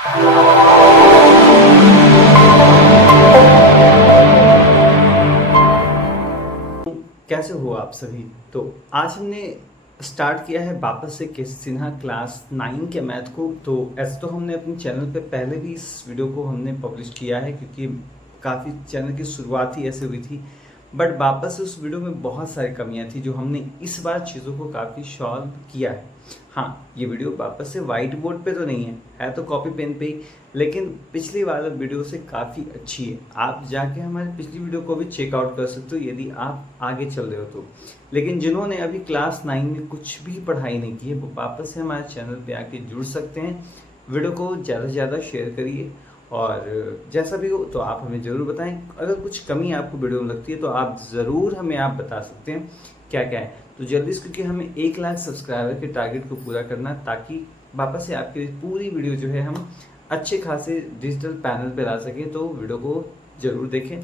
कैसे हो आप सभी। तो आज हमने स्टार्ट किया है वापस से केसी सिन्हा क्लास 9 के मैथ को। तो ऐसे तो हमने अपने चैनल पे पहले भी इस वीडियो को हमने पब्लिश किया है, क्योंकि काफ़ी चैनल की शुरुआत ही ऐसे हुई थी। बट वापस से उस वीडियो में बहुत सारी कमियां थी जो हमने इस बार चीज़ों को काफ़ी सॉल्व किया है। हाँ, ये वीडियो वापस से वाइट बोर्ड पे तो नहीं है तो कॉपी पेन पे ही, लेकिन पिछली वाला वीडियो से काफ़ी अच्छी है। आप जाके हमारी पिछली वीडियो को भी चेकआउट कर सकते हो यदि आप आगे चल रहे हो तो। लेकिन जिन्होंने अभी क्लास 9 में कुछ भी पढ़ाई नहीं की है वो वापस से हमारे चैनल पे आके जुड़ सकते हैं। वीडियो को ज़्यादा से ज़्यादा शेयर करिए, और जैसा भी हो तो आप हमें ज़रूर बताएं। अगर कुछ कमी आपको वीडियो में लगती है तो आप ज़रूर हमें आप बता सकते हैं क्या क्या है। तो जल्दी से, क्योंकि हमें 1 लाख सब्सक्राइबर के टारगेट को पूरा करना, ताकि वापस से आपके पूरी वीडियो जो है हम अच्छे खासे डिजिटल पैनल पे ला सकें। तो वीडियो को ज़रूर देखें।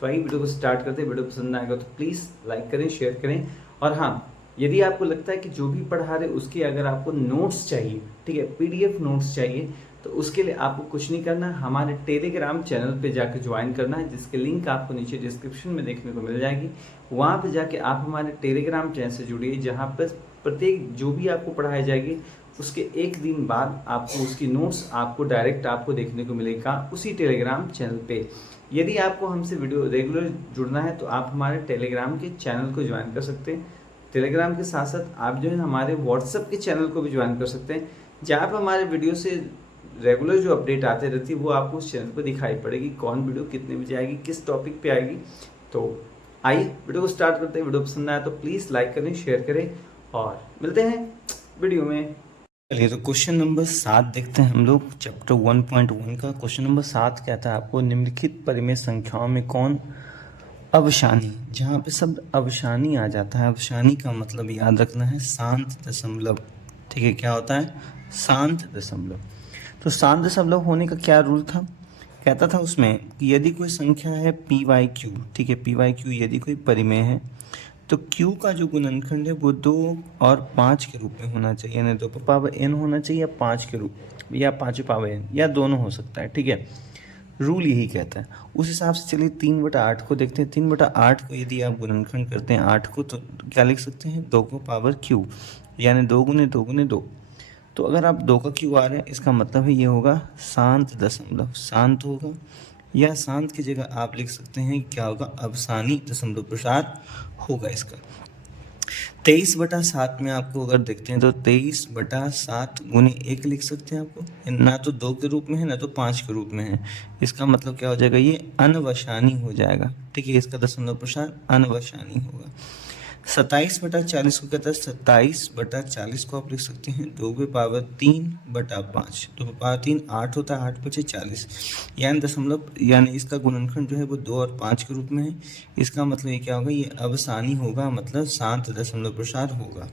तो आइए वीडियो को स्टार्ट करते हैं। वीडियो पसंद आएगा तो प्लीज़ लाइक करें, शेयर करें। और हाँ, यदि आपको लगता है कि जो भी पढ़ा रहे उसके अगर आपको नोट्स चाहिए, ठीक है, पीडीएफ नोट्स चाहिए, तो उसके लिए आपको कुछ नहीं करना, हमारे टेलीग्राम चैनल पे जाकर ज्वाइन करना है, जिसकी लिंक आपको नीचे डिस्क्रिप्शन में देखने को मिल जाएगी। वहाँ पे जाके आप हमारे टेलीग्राम चैनल से जुड़िए, जहाँ पर प्रत्येक जो भी आपको पढ़ाई जाएगी उसके एक दिन बाद आपको उसकी नोट्स आपको डायरेक्ट आपको देखने को मिलेगा उसी टेलीग्राम चैनल पे। यदि आपको हमसे वीडियो रेगुलर जुड़ना है तो आप हमारे टेलीग्राम के चैनल को ज्वाइन कर सकते हैं। टेलीग्राम के साथ साथ आप जो है हमारे व्हाट्सएप के चैनल को भी ज्वाइन कर सकते हैं, जहाँ पर हमारे वीडियो से रेगुलर जो अपडेट आते रहती है वो आपको उस चैनल पर दिखाई पड़ेगी, कौन वीडियो कितने बजे आएगी, किस टॉपिक पे आएगी। तो आइए वीडियो को स्टार्ट करते हैं। वीडियो पसंद आया तो प्लीज़ लाइक करें, शेयर करें, और मिलते हैं वीडियो में। चलिए, तो क्वेश्चन नंबर 7 देखते हैं हम लोग, चैप्टर 1.1 का। क्वेश्चन नंबर 7 कहता है आपको निम्नलिखित परिमेय संख्याओं में कौन अवशानी, जहाँ पे शब्द अवशानी आ जाता है, अवशानी का मतलब याद रखना है शांत दशमलव। ठीक है, क्या होता है? शांत दशमलव। तो शांत दशमलव होने का क्या रूल था? कहता था उसमें कि यदि कोई संख्या है पी वाई क्यू, ठीक है, पी वाई क्यू यदि कोई परिमेय है तो क्यू का जो गुणनखंड है वो 2 और 5 के रूप में होना चाहिए, यानी 2 पावर n होना चाहिए, या 5 के रूप, या 5 पावर n, या दोनों हो सकता है। ठीक है, रूल यही कहता है। उस हिसाब से चलिए 3/8 को देखते हैं। 3/8 को यदि आप गुणनखंड करते हैं 8 को, तो क्या लिख सकते हैं? 2 को पावर क्यू, यानी 2 गुने 2 गुने 2। तो अगर आप 2 का क्यू आ रहा है, इसका मतलब है ये होगा शांत दशमलव, शांत होगा। या शांत की जगह आप लिख सकते हैं क्या होगा? अवसानी दशमलव प्रसार होगा इसका। 23/7 में आपको अगर देखते हैं तो 23/7 गुने 1 लिख सकते हैं आपको, ना तो 2 के रूप में है ना तो 5 के रूप में है। इसका मतलब क्या हो जाएगा? ये अनवशानी हो जाएगा। ठीक है, इसका दशमलव प्रसार अनवशानी होगा। 27/40 को कहता है, 27/40 को आप लिख सकते हैं 2/3/5। 2/3 8 होता है, 8×5 = 40, यानी दशमलव, यानी इसका गुणनखंड जो है वो 2 और 5 के रूप में है। इसका मतलब ये क्या होगा? ये अवसानी होगा, मतलब शांत दशमलव प्रसार होगा।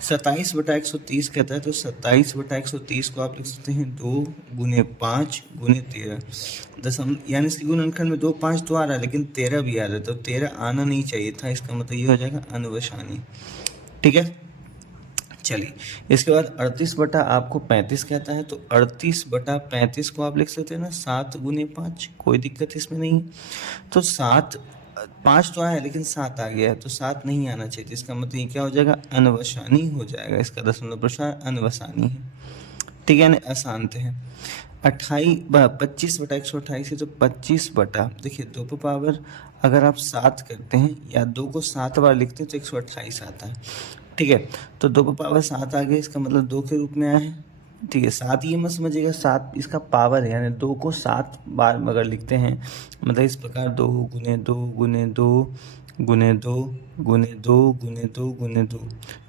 27/130 कहता है, तो 27/130 को आप लिख सकते हैं 2 गुने 5 गुने 13 दशमलव, यानी इसके गुणनखंड में 2 5 तो आ रहा है, लेकिन 13 भी आ रहा है, तो 13 आना नहीं चाहिए था। इसका मतलब ये हो जाएगा अनवशानी। ठीक है, चलिए इसके बाद 38/35 कहता है, तो 38/35 को आप लिख सकते हैं ना 7 गुने 5, कोई दिक्कत इसमें नहीं। तो 7, 5 तो आया लेकिन 7 आ गया है, तो 7 नहीं आना चाहिए। इसका मतलब ये क्या हो जाएगा? अनवशानी हो जाएगा। इसका दशमलव प्रसार अनवशानी है। ठीक है ना, अशांत है। 25/128 है, तो 25 देखिए 2 पर पावर अगर आप 7 करते हैं या 2 को 7 बार लिखते हैं तो 128 आता है। ठीक है, तो 2 पर पावर 7 आ गया, इसका मतलब 2 के रूप में आया है। ठीक है, 7 ये मत समझिएगा, 7 इसका पावर है, यानी 2 को 7 बार अगर लिखते हैं, मतलब इस प्रकार 2 गुने 2 गुने 2 गुने 2 गुने 2 गुने 2 गुने 2।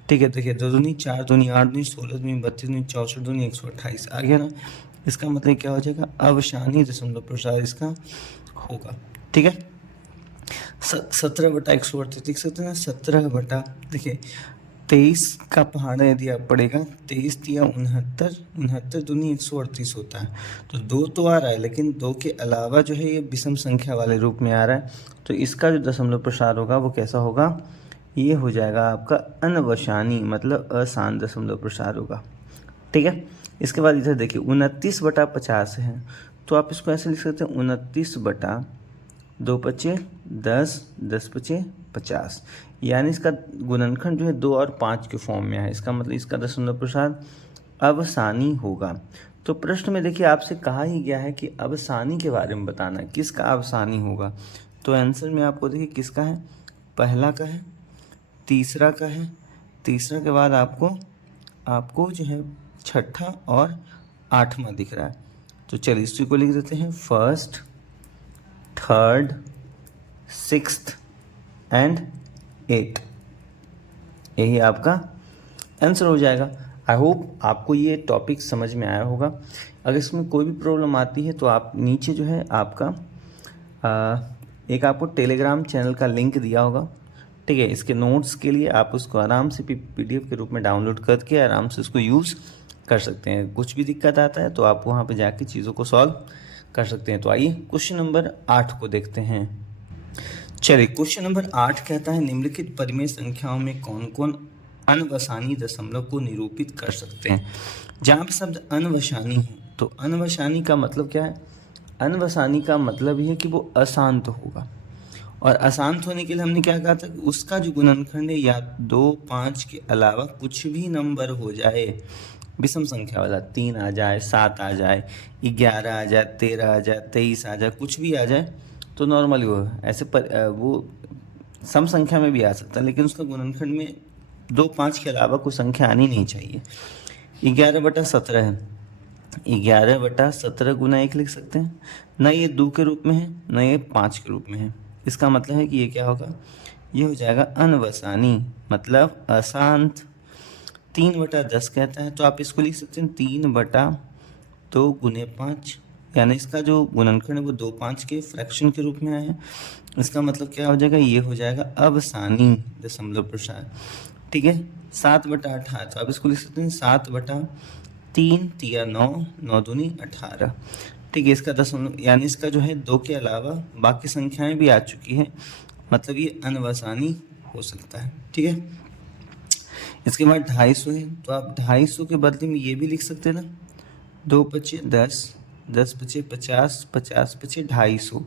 ठीक है, देखिए 2 दूनी 4, 2 दूनी 8, 2 दूनी 16, 2 दूनी 32, 2 दूनी 64, 2 दूनी 128 आ गया ना। इसका मतलब क्या हो जाएगा? अवशानी दशमलव प्रसार इसका होगा। ठीक है, 17/138 लिख सकते हैं ना। 17 देखिए 23 का पहाड़ा यदि आप पढ़ेगा, 23 या 69, 69 दूनी 138 होता है। तो 2 तो आ रहा है, लेकिन 2 के अलावा जो है ये विषम संख्या वाले रूप में आ रहा है, तो इसका जो दशमलव प्रसार होगा वो कैसा होगा? ये हो जाएगा आपका अनवशानी, मतलब अशांत दशमलव प्रसार होगा। ठीक है, इसके बाद इधर देखिए 29/50 है, तो आप इसको ऐसे लिख सकते हैं 29/2×5 10 यानी इसका गुणनखंड जो है 2 और 5 के फॉर्म में है। इसका मतलब इसका दशमलव प्रसार अवसानी होगा। तो प्रश्न में देखिए आपसे कहा ही गया है कि अवसानी के बारे में बताना है, किसका अवसानी होगा। तो आंसर में आपको देखिए किसका है, पहला का है, तीसरा का है, तीसरा के बाद आपको जो है छठा और आठवां दिख रहा है। तो चलिए इसी को लिख देते हैं, फर्स्ट, थर्ड, सिक्स्थ एंड 8। यही आपका आंसर हो जाएगा। आई होप आपको ये टॉपिक समझ में आया होगा। अगर इसमें कोई भी प्रॉब्लम आती है तो आप नीचे जो है आपका एक आपको टेलीग्राम चैनल का लिंक दिया होगा, ठीक है। इसके नोट्स के लिए आप उसको आराम से PDF के रूप में डाउनलोड करके आराम से उसको यूज़ कर सकते हैं। कुछ भी दिक्कत आता है तो आप वहाँ पे जाके चीज़ों को सॉल्व कर सकते हैं। तो आइए क्वेश्चन नंबर 8 को देखते हैं। चलिए क्वेश्चन नंबर 8 कहता है, निम्नलिखित परिमेय संख्याओं में कौन कौन अनवसानी दशमलव को निरूपित कर सकते हैं। जहाँ पे शब्द अनवसानी है तो अनवसानी का मतलब क्या है, अनवसानी का मतलब ये है कि वो अशांत होगा। और अशांत होने के लिए हमने क्या कहा था कि उसका जो गुणनखंड है या 2 5 के अलावा कुछ भी नंबर हो जाए, विषम संख्या वाला 3 आ जाए, 7 आ जाए, 11 आ जाए, 13 आ जाए, 23 आ जाए, कुछ भी आ जाए तो नॉर्मली वो ऐसे वो सम संख्या में भी आ सकता है, लेकिन उसका गुणनखंड में 2 5 के अलावा कोई संख्या आनी नहीं चाहिए। 11/17 है, 11/17 गुना 1 लिख सकते हैं। न ये 2 के रूप में है न ये 5 के रूप में है। इसका मतलब है कि ये क्या होगा, ये हो जाएगा अनवसानी, मतलब अशांत। 3/10 कहता है तो आप इसको लिख सकते हैं 3/2 गुने 5, यानी इसका जो गुणनखंड है वो 2 5 के फ्रैक्शन के रूप में आया है। इसका मतलब क्या हो जाएगा, ये हो जाएगा अवसानी दशमलव प्रसार, ठीक है। 7/18 तो आप इसको लिख सकते हैं 7/3 तिया 9 9 दूनी 18, ठीक है। इसका दशमलव यानी इसका जो है 2 के अलावा बाकी संख्याएं भी आ चुकी हैं, मतलब ये अनवसानी हो सकता है, ठीक है। इसके बाद 250 है तो आप 250 के बदले में ये भी लिख सकते हैं ना, 2 5 10 10 5 50 50 5 250,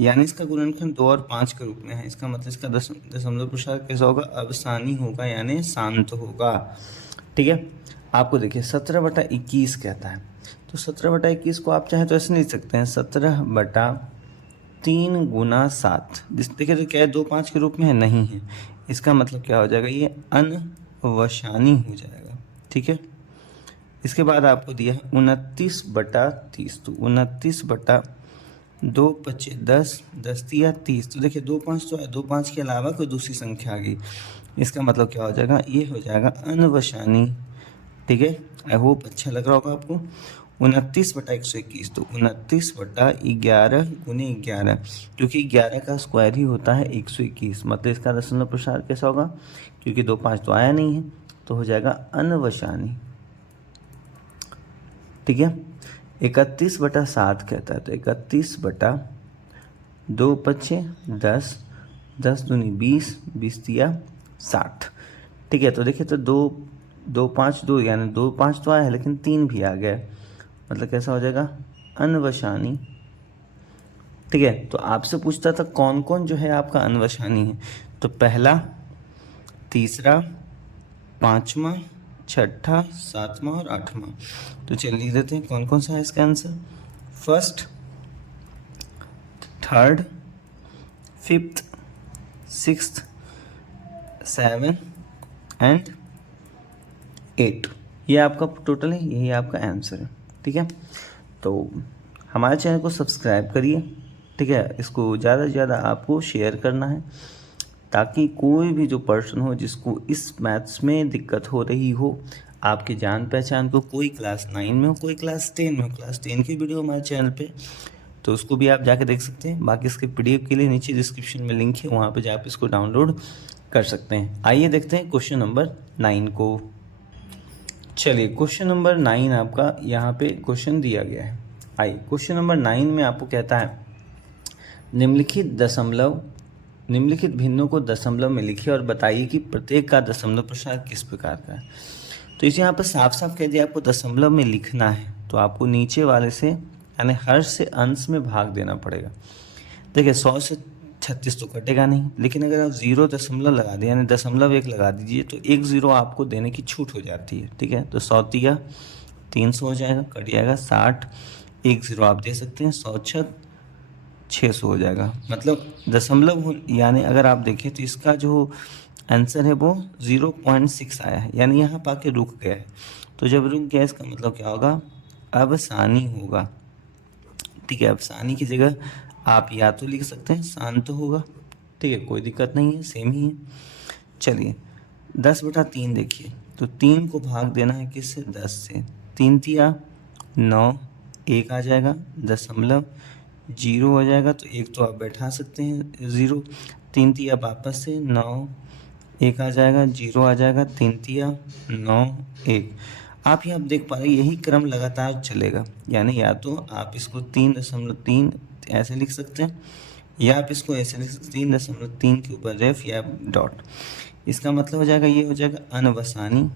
यानी इसका गुणनखंड 2 और 5 के रूप में है। इसका मतलब इसका दशमलव प्रसार कैसा होगा, अवसानी होगा, यानी शांत होगा, ठीक है। आपको देखिए 17/21 कहता है, तो 17/21 को आप चाहें तो ऐसे नहीं लिख सकते हैं 17/3 गुना 7। देखिए तो क्या है, 2 5 के रूप में है, नहीं है। इसका मतलब क्या हो जाएगा, ये अनवसानी हो जाएगा, ठीक है। इसके बाद आपको दिया है 29/30, तो 29/2 5 10 10 तिया 30, तो देखिए 2 5 तो है, 2 5 के अलावा कोई दूसरी संख्या आ गई। इसका मतलब क्या हो जाएगा, ये हो जाएगा अनवसानी, ठीक है। आई होप अच्छा लग रहा होगा आपको। 29/121, तो 29/11 गुने 11, क्योंकि 11 का स्क्वायर ही होता है 121, मतलब इसका दशमलव प्रसार कैसा होगा, क्योंकि 2 5 तो आया नहीं है तो हो जाएगा अनवसानी, ठीक है। 31/7 कहता है, तो 31/2 5 10 10 दूनी 20 20 तिया 60, ठीक है। तो देखिए तो 2 5 2 यानी 2 5 तो आया है लेकिन 3 भी आ गया, मतलब कैसा हो जाएगा, अनवसानी, ठीक है। तो आपसे पूछता था कौन कौन जो है आपका अनवसानी है, तो पहला, तीसरा, पाँचवा, छठा, सातवां और आठवां। तो चलिए लिख देते हैं कौन कौन सा है इसका answer, first, third, fifth, sixth, 7 and 8। ये आपका टोटल है, यही आपका आंसर है, ठीक है। तो हमारे चैनल को सब्सक्राइब करिए, ठीक है। इसको ज़्यादा से ज़्यादा आपको शेयर करना है, ताकि कोई भी जो पर्सन हो जिसको इस मैथ्स में दिक्कत हो रही हो, आपके जान पहचान को, कोई क्लास 9 में हो, कोई क्लास 10 में हो, क्लास 10 की वीडियो हमारे चैनल पे, तो उसको भी आप जाके देख सकते हैं। बाकी इसके PDF के लिए नीचे डिस्क्रिप्शन में लिंक है, वहाँ पे जाकर इसको डाउनलोड कर सकते हैं। आइए देखते हैं क्वेश्चन नंबर 9 को। चलिए क्वेश्चन नंबर 9 आपका यहाँ पे क्वेश्चन दिया गया है। आइए क्वेश्चन नंबर 9 में आपको कहता है, निम्नलिखित भिन्नों को दशमलव में लिखिए और बताइए कि प्रत्येक का दशमलव प्रसार किस प्रकार का है। तो इसे यहाँ पर साफ साफ कह दिया आपको दशमलव में लिखना है, तो आपको नीचे वाले से यानी हर से अंश में भाग देना पड़ेगा। देखिए 100 से 36 तो कटेगा नहीं, लेकिन अगर आप 0 लगा दें यानी 0.1 लगा दीजिए तो 1 0 आपको देने की छूट हो जाती है। ठीक है, तो 100 तिया 300 हो जाएगा, कट जाएगा 60, 1 0 आप दे सकते हैं, 100 छक 600 हो जाएगा। मतलब दशमलव यानी अगर आप देखें तो इसका जो आंसर है वो 0.6 आया है, यानी यहाँ पाके रुक गया है। तो जब रुक गया इसका मतलब क्या होगा, अवसानी होगा। ठीक है, अवसानी की जगह आप या तो लिख सकते हैं शांत होगा। ठीक है, कोई दिक्कत नहीं है, सेम ही है। चलिए 10/3 देखिए, तो 3 को भाग देना है किससे, 10 से। 3 तिया 9, 1 आ जाएगा, दशमलव 0 हो जाएगा, तो 1 तो आप बैठा सकते हैं 0। 3 तिया वापस से 9, 1 आ जाएगा, 0 आ जाएगा, 3 तिया 9, 1। आप यहाँ देख पा रहे यही क्रम लगातार चलेगा, यानी या तो आप इसको 3.3 ऐसे लिख सकते हैं, या आप इसको ऐसे लिख सकते हैं 3.3 के ऊपर रेफ या डॉट। इसका मतलब हो जाएगा, ये हो जाएगा अनवसानी,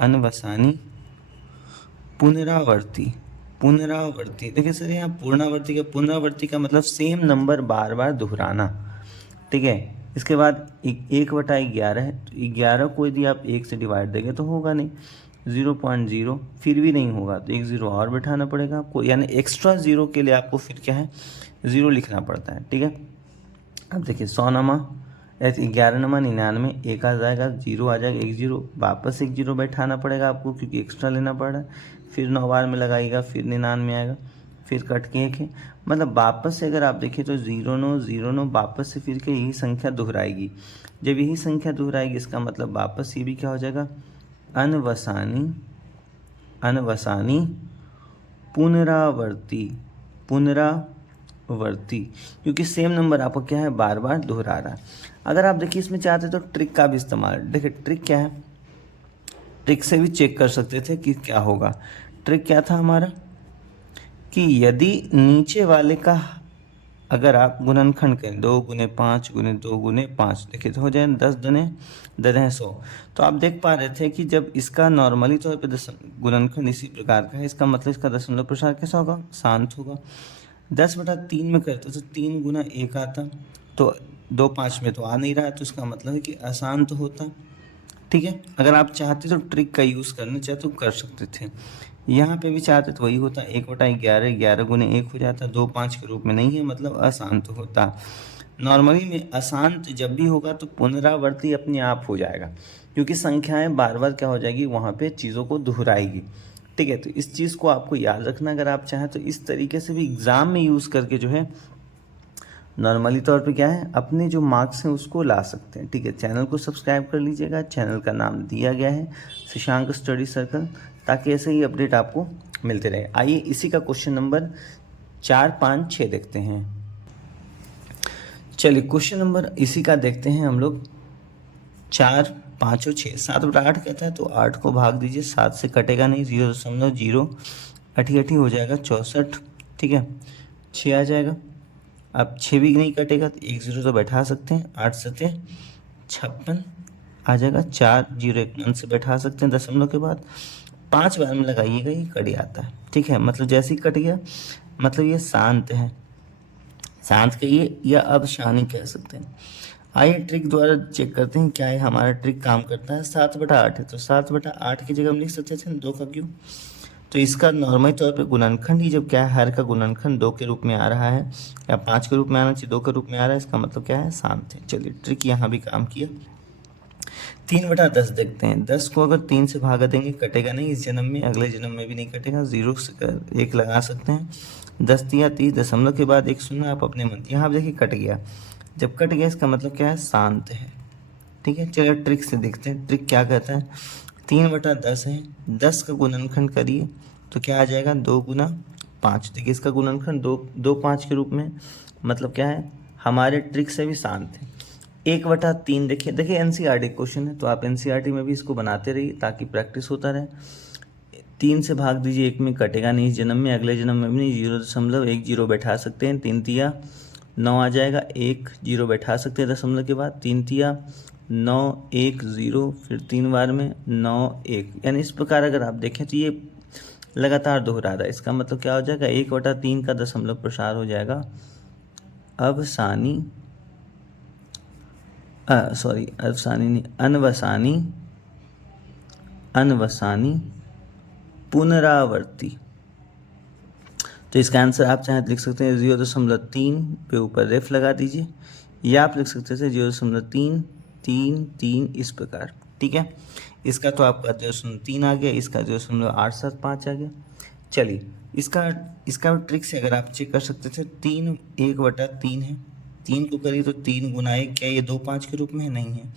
अनवसानी पुनरावर्ती, पुनरावर्ती। देखिए सर यहाँ पुनरावर्ती का मतलब सेम नंबर बार बार दोहराना। ठीक है, इसके बाद 1/11 है, तो 11 को यदि आप 1 से डिवाइड देंगे तो होगा नहीं, 0.0 फिर भी नहीं होगा, तो 1 0 और बैठाना पड़ेगा आपको, यानी एक्स्ट्रा 0 के लिए आपको फिर क्या है 0 लिखना पड़ता है। ठीक है, अब देखिए 100 नमा 11 नमा 99, 1 आ जाएगा, 0 आ जाएगा, 1 0 वापस 1 0 बैठाना पड़ेगा आपको क्योंकि एक्स्ट्रा लेना पड़ रहा है। फिर 9 बार में लगाइएगा, फिर 99 आएगा, फिर कट के 1 है। मतलब वापस से अगर आप देखिए तो 0 9 वापस से फिर के यही संख्या दोहराएगी। जब यही संख्या दोहराएगी इसका मतलब वापस ये भी क्या हो जाएगा, अनवसानी, अनवसानी पुनरावर्ती, पुनरावर्ती, क्योंकि सेम नंबर आपको क्या है बार बार दोहरा रहा है। अगर आप देखिए इसमें चाहते तो ट्रिक का भी इस्तेमाल, देखिए ट्रिक क्या है, ट्रिक से भी चेक कर सकते थे कि क्या होगा। ट्रिक क्या था हमारा कि यदि नीचे वाले का अगर आप गुणनखंड करें 2 × 5 × 2 × 5, देखिए तो हो जाए 10 दूने 100। तो आप देख पा रहे थे कि जब इसका नॉर्मली तौर पे गुणनखंड इसी प्रकार का है, इसका मतलब इसका दशमलव प्रसार कैसा होगा, शांत होगा। 10/3 में करते तो 3 × 1 आता, तो 2 5 में तो आ नहीं रहा है, तो इसका मतलब है कि अशांत होता। ठीक है, अगर आप चाहते तो ट्रिक का यूज़ करना चाहते तो कर सकते थे। यहाँ पे भी चाहते तो वही होता, 1/11, 11 × 1 हो जाता, 2 5 के रूप में नहीं है, मतलब अशांत होता। नॉर्मली में अशांत जब भी होगा तो पुनरावर्ती अपने आप हो जाएगा, क्योंकि संख्याएं बार बार क्या हो जाएगी वहाँ पे चीज़ों को दोहराएगी। ठीक है, तो इस चीज़ को आपको याद रखना। अगर आप चाहें तो इस तरीके से भी एग्ज़ाम में यूज़ करके जो है नॉर्मली तौर पे क्या है अपने जो मार्क्स हैं उसको ला सकते हैं। ठीक है, चैनल को सब्सक्राइब कर लीजिएगा, चैनल का नाम दिया गया है शशांक स्टडी सर्कल, ताकि ऐसे ही अपडेट आपको मिलते रहे। आइए इसी का क्वेश्चन नंबर 4 5 6 देखते हैं। चलिए क्वेश्चन नंबर इसी का देखते हैं हम लोग, 4 5 और 6। 7/8 कहता है तो 8 को भाग दीजिए, 7 से कटेगा नहीं, 0.0 अठी हो जाएगा 64। ठीक है, 6 आ जाएगा, अब 6 भी नहीं कटेगा तो 1 0 तो बैठा सकते हैं, 8 7 56 आ जाएगा, 4 0 1 मन से बैठा सकते हैं दशमलव के बाद, 5 बार में लगाइएगा ये कट जाता है। ठीक है, मतलब जैसे ही कट गया मतलब ये शांत है, शांत कहिए या अब शानी कह सकते हैं। आइए ट्रिक द्वारा चेक करते हैं क्या है हमारा ट्रिक काम करता है। 7/8 है तो 7/8 की जगह हम लिख सकते थे 2 का क्यूब, तो इसका नॉर्मल तौर पे गुणनखंड ही जब क्या है हर का गुणनखंड 2 के रूप में आ रहा है या 5 के रूप में आना चाहिए, 2 के रूप में आ रहा है, इसका मतलब क्या है शांत है। चलिए ट्रिक यहाँ भी काम किया। 3/10 देखते हैं, 10 को अगर 3 से भागा देंगे कटेगा नहीं इस जन्म में, अगले जन्म में भी नहीं कटेगा, 0 से 1 लगा सकते हैं, 10 तिया 30, दशमलव के बाद 1 शून्य आप अपने मन, यहाँ देखिए कट गया, जब कट गया इसका मतलब क्या है शांत है। ठीक है, चलिए ट्रिक से देखते हैं ट्रिक क्या कहता है। 3/10 है, 10 का गुणनखंड करिए तो क्या आ जाएगा 2 × 5। देखिए इसका गुणनखंड 2 5 के रूप में, मतलब क्या है हमारे ट्रिक से भी शांत है। 1/3 देखिए एनसीईआरटी क्वेश्चन है तो आप एनसीईआरटी में भी इसको बनाते रहिए ताकि प्रैक्टिस होता रहे। 3 से भाग दीजिए, 1 में कटेगा नहीं इस जन्म में, अगले जन्म में भी नहीं, 0.10 बैठा सकते हैं, 3 तिया 9 आ जाएगा, 1 0 बैठा सकते हैं दशमलव के बाद, 3 तिया 910 फिर 3 बार में 91, यानी इस प्रकार अगर आप देखें तो ये लगातार दोहरा रहा है। इसका मतलब क्या हो जाएगा, 1/3 का दशमलव प्रसार हो जाएगा अवसानी अनवसानी पुनरावर्ती। तो इसका आंसर आप चाहे तो लिख सकते हैं 0.3 पे ऊपर रेफ लगा दीजिए, या आप लिख सकते थे 0.333 इस प्रकार। ठीक है, इसका तो आपका 0.3 आ गया, इसका 0.875 आ गया। चलिए इसका ट्रिक से अगर आप चेक कर सकते थे, 3 1/3 है, 3 को करिए तो 3 गुना 1, क्या ये 2 5 के रूप में है? नहीं है,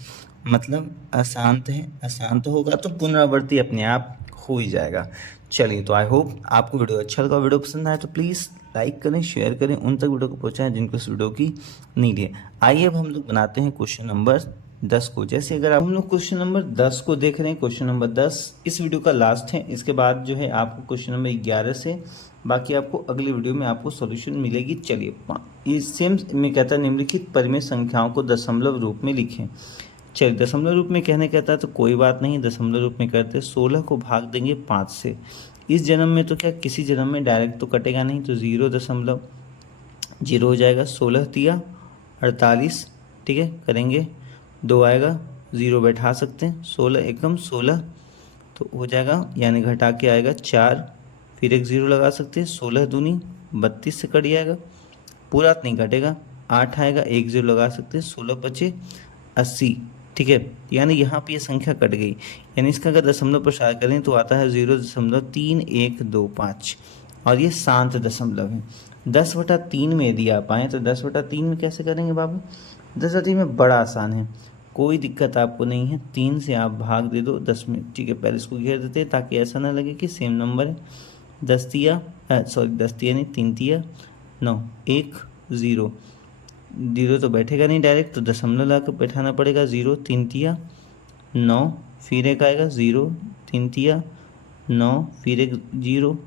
मतलब अशांत है। अशांत होगा तो पुनरावृत्ति अपने आप हो ही जाएगा। चलिए, तो आई होप आपको वीडियो अच्छा लगा। वीडियो पसंद आए तो प्लीज़ लाइक करें, शेयर करें, उन तक वीडियो को पहुँचाएं जिनको इस वीडियो की नीड है। आइए अब हम लोग बनाते हैं क्वेश्चन नंबर 10 को। जैसे अगर हम लोग क्वेश्चन नंबर 10 को देख रहे हैं, क्वेश्चन नंबर 10 इस वीडियो का लास्ट है। इसके बाद जो है आपको क्वेश्चन नंबर 11 से बाकी आपको अगली वीडियो में आपको सॉल्यूशन मिलेगी। चलिए, इस सेम में कहता है निम्नलिखित परिमेय संख्याओं को दशमलव रूप में लिखें। चलिए, दशमलव रूप में कहने कहता है तो कोई बात नहीं, दशमलव रूप में करते 16 को भाग देंगे 5 से। इस जन्म में तो क्या, किसी जन्म में डायरेक्ट तो कटेगा नहीं, तो 0.0 हो जाएगा। 16 तिया 48, ठीक है, करेंगे 2 आएगा, 0 बैठा सकते हैं, 16 एकम 16 तो हो जाएगा, यानी घटा के आएगा 4, फिर एक 0 लगा सकते हैं, 16 दूनी 32 से कट जाएगा, पूरा नहीं कटेगा, 8 आएगा, एक 0 लगा सकते हैं, 16 बचे 80, ठीक है, यानी यहाँ पे ये संख्या कट गई। यानी इसका अगर दशमलव प्रसार करें तो आता है 0.3125, और ये शांत दशमलव है। 10/3 में यदि आप आएँ तो 10/3 में कैसे करेंगे बाबू? 10/3 में बड़ा आसान है, कोई दिक्कत आपको नहीं है। 3 से आप भाग दे दो 10 में, ठीक है, पहले इसको घेर देते हैं ताकि ऐसा ना लगे कि सेम नंबर है। 10 तिया नहीं, 3 तिया 9, 1 0 तो बैठेगा नहीं डायरेक्ट, तो दशमलव ला कर बैठाना पड़ेगा। 0 3 तिया 9, फिर एक आएगा 0 3 तिया 9, फिर एक 0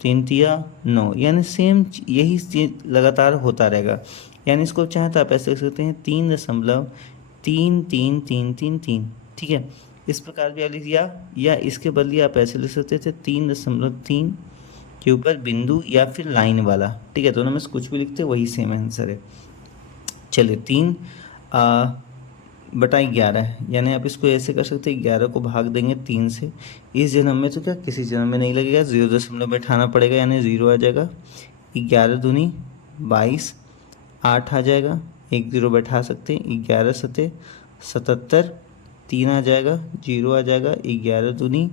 3 तिया 9, यानी सेम यही चीज लगातार होता रहेगा। यानी इसको चाहे तो आप ऐसे लिख सकते हैं 3.3333, ठीक है, इस प्रकार भी आप लिख दिया, या इसके बदले आप ऐसे लिख सकते थे 3.3 के ऊपर बिंदु या फिर लाइन वाला, ठीक है, दोनों में से कुछ भी लिखते वही सेम आंसर है। चलिए, 3/11 है, यानी आप इसको ऐसे कर सकते हैं 11 को भाग देंगे 3 से। इस जन्म में तो क्या, किसी जन्म में नहीं लगेगा, 0 बैठाना पड़ेगा, यानी 0 आ जाएगा। 11 दूनी 22, 8 आ जाएगा, एक 0 बैठा सकते हैं, 11 सते 77, 3 आ जाएगा, 0 आ जाएगा, 11 दूनी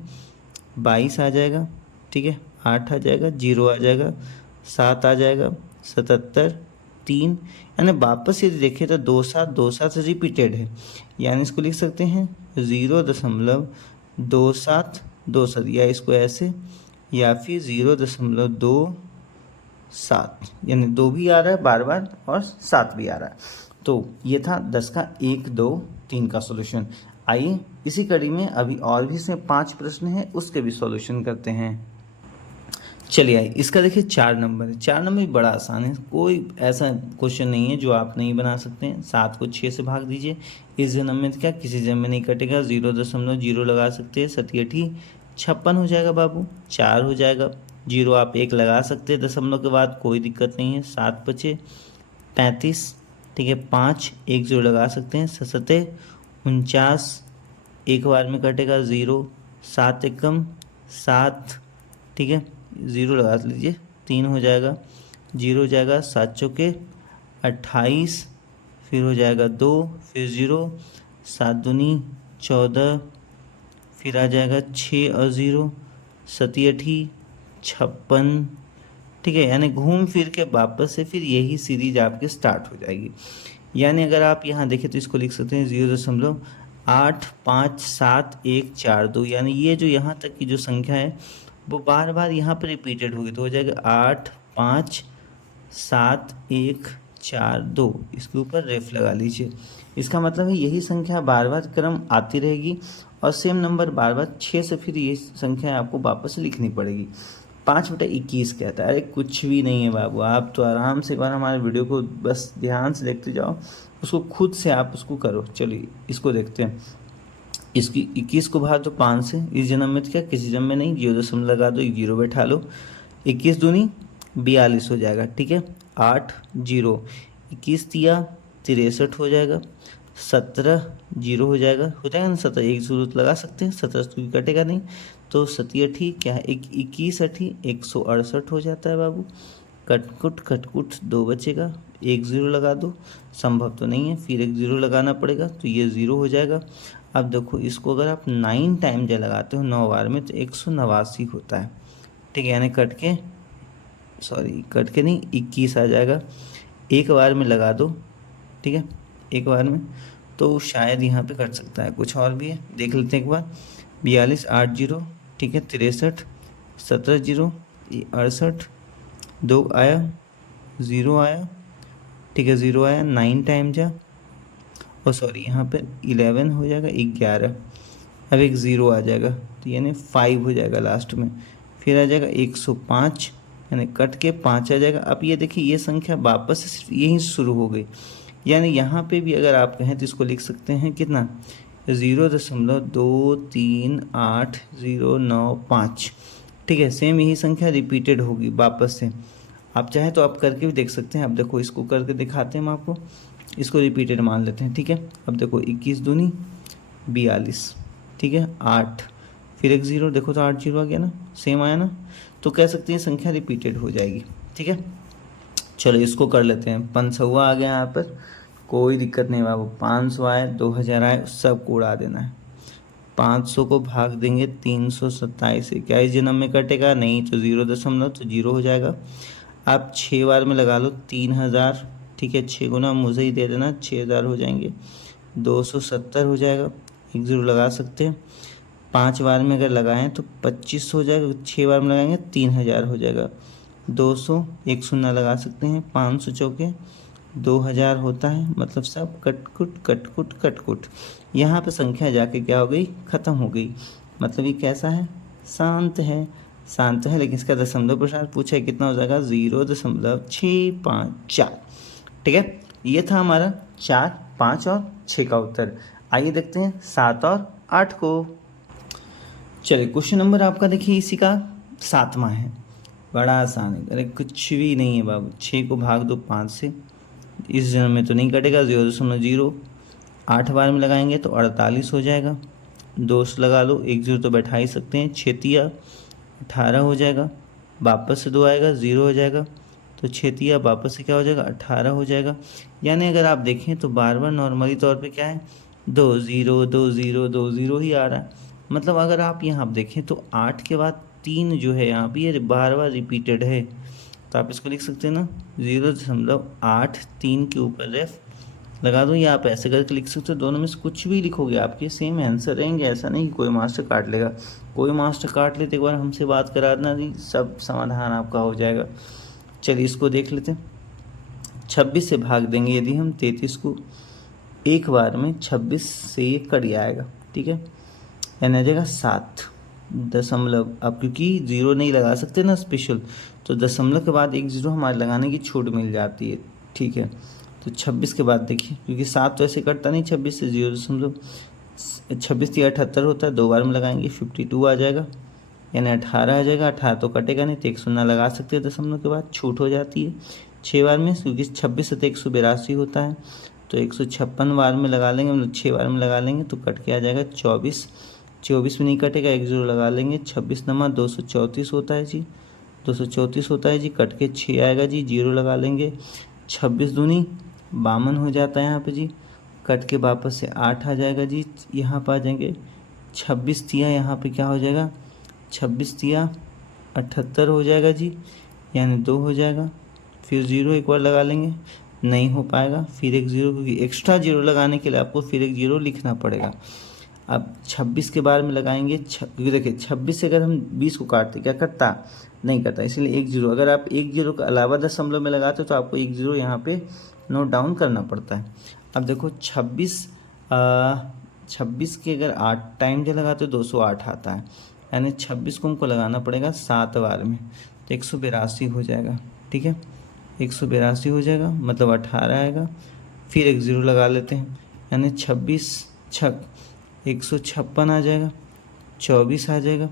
22 आ जाएगा, ठीक है, 8 आ जाएगा, 0 आ जाएगा, 7 आ जाएगा, 77 3, यानी वापस यदि देखें तो 2 7 रिपीटेड है, यानी इसको लिख सकते हैं 0.2727, या इसको ऐसे, या फिर 0.27, यानी 2 भी आ रहा है बार बार और 7 भी आ रहा है। तो ये था 10 का 1 2 3 का सॉल्यूशन। आइए इसी कड़ी में अभी और भी इसमें 5 प्रश्न हैं, उसके भी सॉल्यूशन करते हैं। चलिए आइए, इसका देखिए 4 नंबर है। 4 नंबर भी बड़ा आसान है, कोई ऐसा क्वेश्चन नहीं है जो आप नहीं बना सकते हैं। 7 को 6 से भाग दीजिए, इस जन्म में क्या किसी जन्म में नहीं कटेगा, 0.0 लगा सकते हैं, 7 56 हो जाएगा बाबू, 4 हो जाएगा, 0 आप 1 लगा सकते हैं दशमलव के बाद, कोई दिक्कत नहीं है। 7 बचे 35, ठीक है, 5 1 0 लगा सकते हैं, 7 49, एक बार में कटेगा 0, 7 एकम 7, ठीक है, 0 लगा लीजिए, 3 हो जाएगा, 0 हो जाएगा, 7 चौके 28, फिर हो जाएगा 2, फिर 0, 7 दूनी 14, फिर आ जाएगा 6 और 0, 7 56, ठीक है, यानी घूम फिर के वापस से फिर यही सीरीज आपके स्टार्ट हो जाएगी। यानी अगर आप यहाँ देखें तो इसको लिख सकते हैं 0.85714 यानी ये जो यहाँ तक की जो संख्या है वो बार बार यहाँ पर रिपीटेड होगी, तो हो जाएगा 85714 इसके ऊपर रेफ लगा लीजिए। इसका मतलब है यही संख्या बार बार क्रम आती रहेगी और सेम नंबर बार बार 6 से फिर ये संख्या आपको वापस लिखनी पड़ेगी। 5/21 कहता है। अरे कुछ भी नहीं है बाबू, आप तो आराम से एक बार हमारे वीडियो को बस ध्यान से देखते जाओ, उसको खुद से आप उसको करो। चलिए इसको देखते हैं। इसकी 21 को भाग दो 5 से, इस जन्म में तो क्या, किसी जन्म में नहीं, 0 लगा दो, एक 0 बैठा लो, 21 दूनी 42 हो जाएगा, ठीक है। 8 0, 21 तिया 63 हो जाएगा, 17 0 हो जाएगा ना, 17 एक 0 तो लगा सकते हैं, 17 तो कटेगा नहीं, तो 27 क्या है, 21 अठी 168 हो जाता है बाबू। कटकुट कटकुट 2 बचेगा, एक 0 लगा दो, संभव तो नहीं है, फिर एक 0 लगाना पड़ेगा, तो ये 0 हो जाएगा। अब देखो इसको अगर आप 9 टाइम जब लगाते हो 9 बार में, तो 189 होता है, ठीक है। यानी कट के नहीं 21 आ जाएगा, एक बार में लगा दो, ठीक है, एक बार में, तो शायद यहाँ पे कट सकता है। कुछ और भी है, देख लेते हैं एक बार। 42 8 0, ठीक है, 63 17 0 68, 2 आया 0 आया, ठीक है, 0 आया, 9 टाइम जा, और सॉरी यहाँ पे 11 हो जाएगा, 11, अब एक 0 आ जाएगा, तो यानी 5 हो जाएगा लास्ट में, फिर आ जाएगा 105, यानी कट के 5 आ जाएगा। अब ये देखिए ये संख्या वापस से सिर्फ यहीं शुरू हो गई, यानी यहाँ पे भी अगर आप कहें तो इसको लिख सकते हैं कितना, 0.238095, ठीक है। सेम यही संख्या रिपीटेड होगी वापस से, आप चाहें तो आप करके भी देख सकते हैं। अब देखो इसको करके दिखाते हैं हम आपको, इसको रिपीटेड मान लेते हैं, ठीक है। अब देखो 21 दूनी 42, ठीक है, 8, फिर एक 0, देखो तो 8 0 आ गया ना, सेम आया ना, तो कह सकते हैं संख्या रिपीटेड हो जाएगी, ठीक है। चलो इसको कर लेते हैं। 500 आ गया यहाँ पर, कोई दिक्कत नहीं बाबू, 500 आए 2000 आए सबको उड़ा देना है। 500 को भाग देंगे 327 से, क्या इस जन्म में कटेगा नहीं, तो 0 तो 0 हो जाएगा। आप 6 बार में लगा लो 3000, ठीक है, 6 गुना मुझे ही दे देना, 6000 हो जाएंगे, 270 हो जाएगा, एक 0 लगा सकते हैं। 5 बार में अगर लगाएं तो 25 हो जाएगा, 6 बार में लगाएंगे 3000 हो जाएगा, 200 एक शून्य लगा सकते हैं, 500 चौके 2000 होता है, मतलब सब कटकुट कटकुट कटकुट। यहाँ पे संख्या जाके क्या हो गई, ख़त्म हो गई, मतलब ये कैसा है, शांत है, शांत है। लेकिन इसका दशमलव प्रसार पूछा है कितना हो जाएगा, 0.654, ठीक है। ये था हमारा 4 5 और 6 का उत्तर। आइए देखते हैं 7 और 8 को। चलिए क्वेश्चन नंबर आपका देखिए इसी का 7वां है, बड़ा आसान है। अरे कुछ भी नहीं है बाबू, 6 को भाग दो 5 से, इस जन्म में तो नहीं कटेगा, 0.0, 8 बार में लगाएंगे तो 48 हो जाएगा, 2 लगा लो, एक 0 तो बैठा ही सकते हैं, 6 तिया 18 हो जाएगा, वापस से 2 आएगा 0 हो जाएगा, तो 6 तिया वापस से क्या हो जाएगा 18 हो जाएगा। यानी अगर आप देखें तो बार बार नॉर्मली तौर पे क्या है, 2 0 2 0 2 0 ही आ रहा है। मतलब अगर आप यहाँ देखें तो 8 के बाद 3 जो है यहाँ पे ये बार बार रिपीटेड है, तो आप इसको लिख सकते हैं ना, 0.83 के ऊपर रेफ लगा दो, या आप ऐसे करके लिख सकते हो, दोनों में से कुछ भी लिखोगे आपके सेम आंसर रहेंगे। ऐसा नहीं कि कोई मास्टर काट लेगा, कोई मास्टर काट ले तो एक बार हमसे बात करा देना, नहीं सब समाधान आपका हो जाएगा। चलिए इसको देख लेते हैं। 26 से भाग देंगे यदि हम 33 को, एक बार में 26 से ये कट जाएगा, ठीक है, यानी आ जाएगा 7 दशमलव। अब क्योंकि 0 नहीं लगा सकते ना स्पेशल, तो दशमलव के बाद एक 0 हमारे लगाने की छूट मिल जाती है, ठीक है। तो 26 के बाद देखिए, क्योंकि 7 तो ऐसे कटता नहीं 26 से, 0.26 या 78 होता है, 2 बार में लगाएंगे 52 आ जाएगा, यानी 18 आ जाएगा। 18 तो कटेगा नहीं, तो एक शून्य लगा सकते हैं, दशमलव के बाद छूट हो जाती है 6 बार में, क्योंकि 26 से तो 182 होता है, तो 156 बार में लगा लेंगे, मतलब 6 बार में लगा लेंगे तो कट के आ जाएगा 24। 24 में नहीं कटेगा, एक 0 लगा लेंगे, 26 नमा 234 होता है जी, 234 होता है जी, कट के 6 आएगा जी, 0 लगा लेंगे, 26 दूनी 52 हो जाता है यहाँ पे जी, कट के वापस से 8 आ जाएगा जी, यहाँ पर आ जाएंगे 26 तिया, यहाँ पे क्या हो जाएगा 26 तिया 78 हो जाएगा जी, यानी 2 हो जाएगा, फिर 0 एक बार लगा लेंगे, नहीं हो पाएगा, फिर एक 0, क्योंकि एक्स्ट्रा 0 लगाने के लिए आपको फिर एक 0 लिखना पड़ेगा। अब 26 के बार में लगाएंगे, क्योंकि देखिए 26 से अगर हम 20 को काटते क्या करता, नहीं करता, इसलिए एक 0, अगर आप एक 0 के अलावा दशमलव में लगाते तो आपको एक 0 यहाँ पे नोट डाउन करना पड़ता है। अब देखो 26 के अगर 8 टाइम जो लगाते तो 208 आता है, यानी 26 को हमको लगाना पड़ेगा 7 बार में, तो 182 हो जाएगा। ठीक है, 182 हो जाएगा, मतलब 18 आएगा। फिर एक 0 लगा लेते हैं, यानी 26 छक 156 आ जाएगा, 24 आ जाएगा।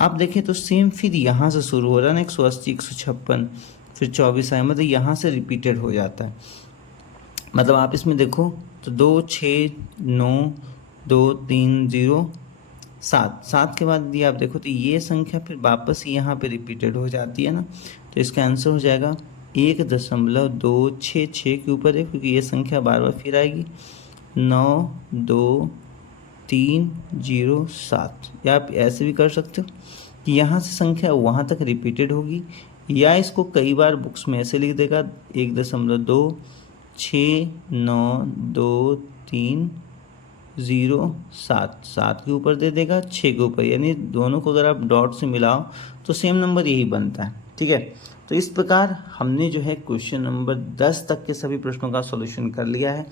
आप देखें तो सेम फिर यहाँ से शुरू हो रहा है ना, 180 156 फिर 24 आया, मतलब यहाँ से रिपीटेड हो जाता है। मतलब आप इसमें देखो तो 2 6 9 2 3 0 7, 7 के बाद यदि आप देखो तो ये संख्या फिर वापस यहाँ पे रिपीटेड हो जाती है ना, तो इसका आंसर हो जाएगा 1.266 के ऊपर है, क्योंकि ये संख्या बार बार फिर आएगी 92307। या आप ऐसे भी कर सकते हो कि यहाँ से संख्या वहाँ तक रिपीटेड होगी, या इसको कई बार बुक्स में ऐसे लिख देगा 1.2692307, 7 के ऊपर दे देगा 6 के ऊपर, यानी दोनों को अगर आप डॉट से मिलाओ तो सेम नंबर यही बनता है। ठीक है, तो इस प्रकार हमने जो है क्वेश्चन नंबर 10 तक के सभी प्रश्नों का सॉल्यूशन कर लिया है।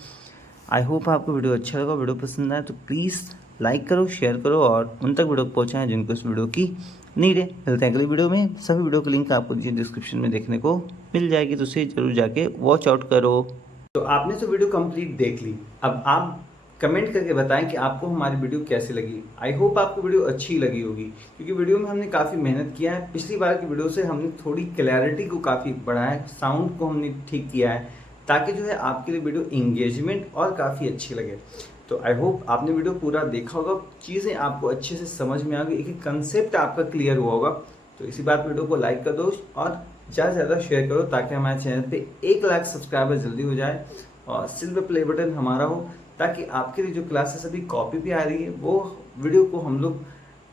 आई होप आपको वीडियो अच्छा लगा। वीडियो पसंद आए तो प्लीज़ लाइक करो, शेयर करो और उन तक वीडियो को पहुँचाएं जिनको इस वीडियो की नीड है। मिलते हैं अगली वीडियो में। सभी वीडियो की लिंक आपको नीचे डिस्क्रिप्शन में देखने को मिल जाएगी, तो उसे जरूर जाके वॉच आउट करो। तो आपने तो वीडियो कंप्लीट देख ली, अब आप कमेंट करके बताएं कि आपको हमारी वीडियो कैसी लगी। आई होप आपको वीडियो अच्छी लगी होगी, क्योंकि वीडियो में हमने काफ़ी मेहनत किया है। पिछली बार की वीडियो से हमने थोड़ी क्लैरिटी को काफ़ी बढ़ाया है, साउंड को हमने ठीक किया है, ताकि जो है आपके लिए वीडियो इंगेजमेंट और काफ़ी अच्छी लगे। तो आई होप आपने वीडियो पूरा देखा होगा, चीज़ें आपको अच्छे से समझ में आ गई, एक कंसेप्ट आपका क्लियर हुआ होगा। तो इसी बात वीडियो को लाइक कर दो और ज़्यादा से ज़्यादा शेयर करो, ताकि हमारे चैनल पे 1 लाख सब्सक्राइबर जल्दी हो जाए और सिल्वर प्ले बटन हमारा हो, ताकि आपके लिए जो क्लासेस अभी कॉपी भी आ रही है वो वीडियो को हम लोग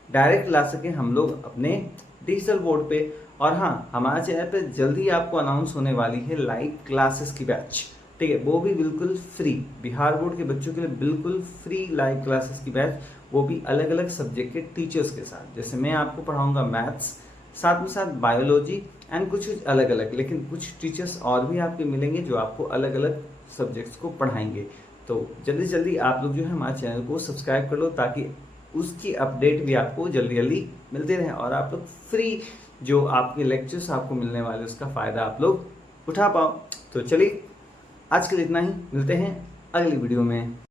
डायरेक्ट ला सकें हम लोग अपने डिजिटल बोर्ड पे। और हाँ, हमारे चैनल पे जल्दी आपको अनाउंस होने वाली है लाइव क्लासेस की बैच। ठीक है, वो भी बिल्कुल फ्री, बिहार बोर्ड के बच्चों के लिए बिल्कुल फ्री लाइव क्लासेस की बैच, वो भी अलग अलग सब्जेक्ट के टीचर्स के साथ। जैसे मैं आपको पढ़ाऊंगा मैथ्स, साथ में साथ बायोलॉजी एंड कुछ अलग अलग, लेकिन कुछ टीचर्स और भी आपके मिलेंगे जो आपको अलग अलग सब्जेक्ट्स को पढ़ाएंगे। तो जल्दी जल्दी आप लोग जो है हमारे चैनल को सब्सक्राइब कर लो, ताकि उसकी अपडेट भी आपको जल्दी जल्दी मिलते रहे और आप लोग फ्री जो आपके लेक्चर्स आपको मिलने वाले उसका फ़ायदा आप लोग उठा पाओ। तो चलिए आज के लिए इतना ही, मिलते हैं अगली वीडियो में।